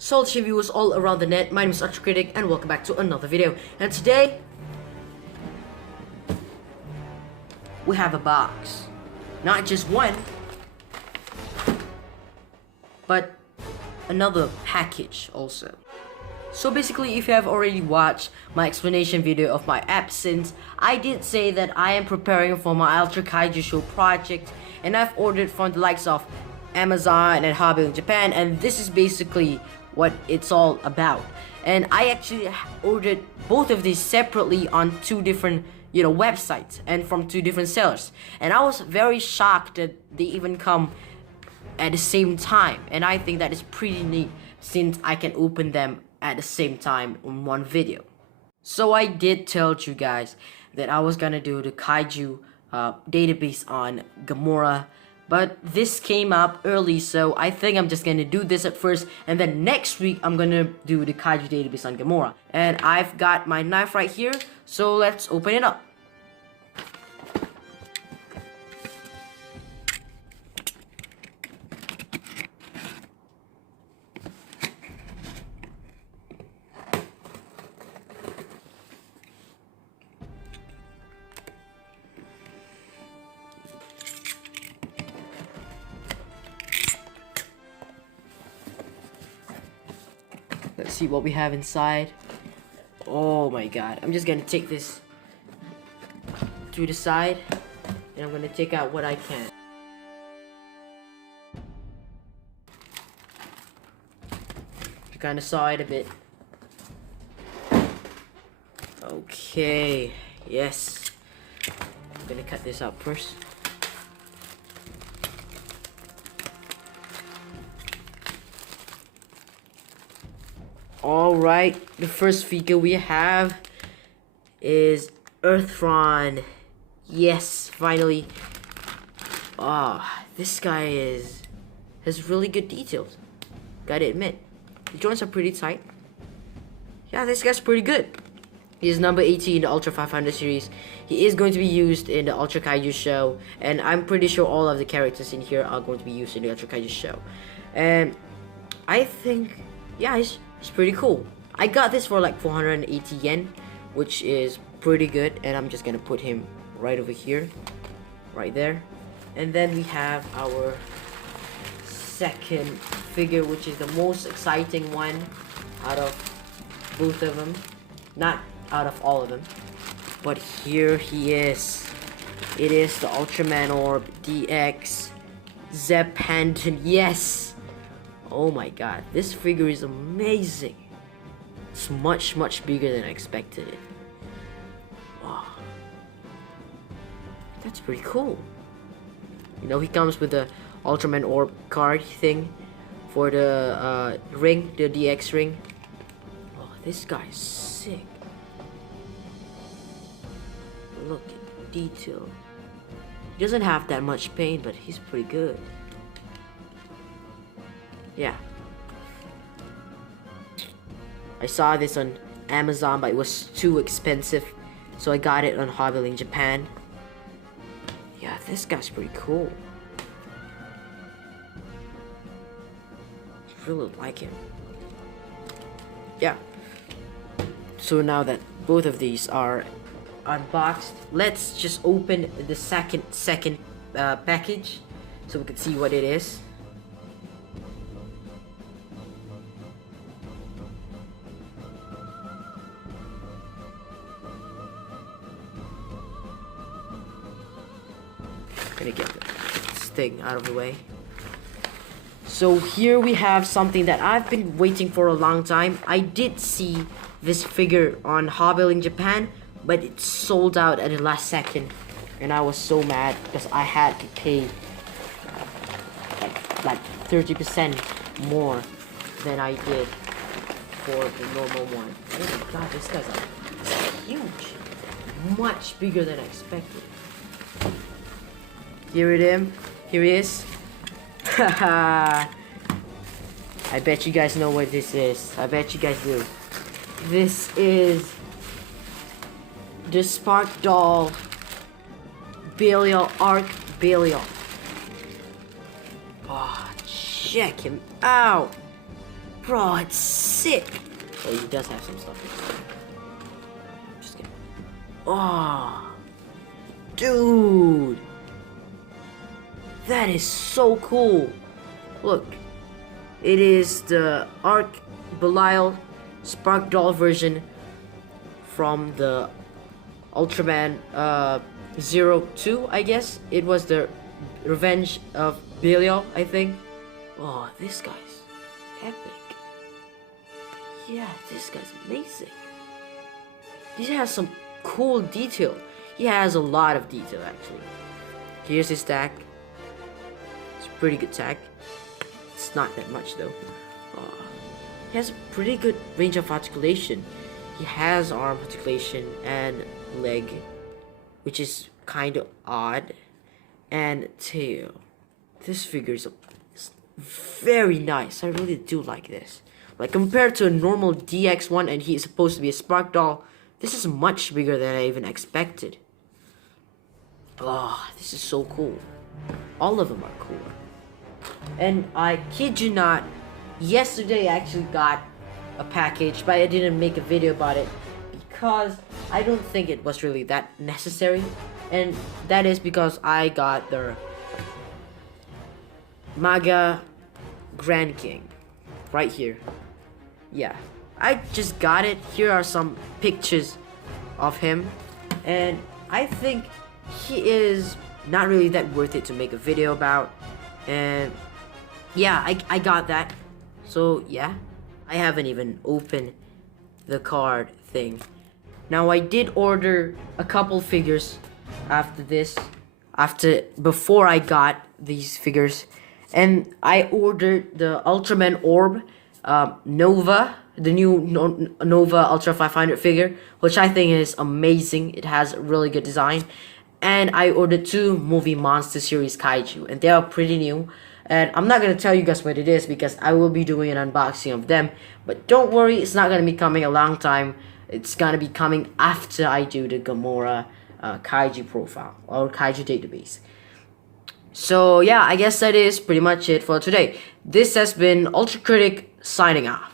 Salty viewers all around the net, my name is Ultra Critic and welcome back to another video. And today we have a box. Not just one, but another package also. So basically, if you have already watched my explanation video of my absence, I did say that I am preparing for my Ultra Kaiju Show project, and I've ordered from the likes of Amazon and Hobby in Japan, and this is basically what it's all about. And I actually ordered both of these separately on two different websites and from two different sellers, and I was very shocked that they even come at the same time, and I think that is pretty neat since I can open them at the same time in one video. So I did tell you guys that I was gonna do the Kaiju database on Gamora, but this came up early, so I think I'm just gonna do this at first, and then next week I'm gonna do the Kaiju database on Gamora. And I've got my knife right here, so let's open it up. Let's see what we have inside. Oh my god. I'm just gonna take this to the side, and I'm gonna take out what I can. You kinda saw it a bit. Okay. Yes. I'm gonna cut this out first. Alright, the first figure we have is Earthron. Yes, finally. This guy has really good details. Gotta admit. The joints are pretty tight. Yeah, this guy's pretty good. He's number 18 in the Ultra 500 series. He is going to be used in the Ultra Kaiju show, and I'm pretty sure all of the characters in here are going to be used in the Ultra Kaiju show. And I think, yeah, he's pretty cool. I got this for like 480 yen, which is pretty good, and I'm just gonna put him right over here, right there. And then we have our second figure, which is the most exciting one out of both of them. Not out of all of them, but here he is. It is the Ultraman Orb DX Zeb Panton. Yes! Oh my god, this figure is amazing. It's much bigger than I expected it. Wow. That's pretty cool. You know, he comes with the Ultraman Orb card thing for the ring, the DX ring. Oh, this guy's sick. Look at detail. He doesn't have that much paint, but he's pretty good. Yeah. I saw this on Amazon, but it was too expensive, so I got it on Hobby in Japan. Yeah, this guy's pretty cool. I really like him. Yeah. So now that both of these are unboxed, let's just open the second package so we can see what it is. Gonna get this thing out of the way. So here we have something that I've been waiting for a long time. I did see this figure on Hobby in Japan, but it sold out at the last second, and I was so mad because I had to pay like 30% more than I did for the normal one. Oh my god, this guy's like huge, much bigger than I expected. Here he is. Haha. I bet you guys know what this is. I bet you guys do. This is the Spark Doll Belial, Arc Belial. Oh, check him out. Bro, it's sick. Oh, he does have some stuff inside. Just kidding. Oh, dude. That is so cool. Look. It is the Arc Belial Spark Doll version from the Ultraman 02, I guess. It was the Revenge of Belial, I think. Oh, this guy's epic. Yeah, this guy's amazing. He has some cool detail. He has a lot of detail, actually. Here's his stack. It's a pretty good stack. It's not that much though. He has a pretty good range of articulation. He has arm articulation and leg, which is kind of odd, and tail. This figure is very nice. I really do like this. Like compared to a normal DX1, and he is supposed to be a Spark Doll, this is much bigger than I even expected. Oh, this is so cool. All of them are cool. And I kid you not, yesterday I actually got a package, but I didn't make a video about it because I don't think it was really that necessary. And that is because I got the Maga Grand King right here. Yeah, I just got it. Here are some pictures of him, and I think he is not really that worth it to make a video about. And yeah, I got that. So yeah, I haven't even opened the card thing. Now I did order a couple figures after this, before I got these figures, and I ordered the Ultraman Orb Nova, the new Nova Ultra 500 figure, which I think is amazing. It has a really good design. And I ordered 2 Movie Monster Series Kaiju, and they are pretty new. And I'm not going to tell you guys what it is because I will be doing an unboxing of them. But don't worry, it's not going to be coming a long time. It's going to be coming after I do the Gamora Kaiju profile or Kaiju database. So yeah, I guess that is pretty much it for today. This has been Ultra Critic signing off.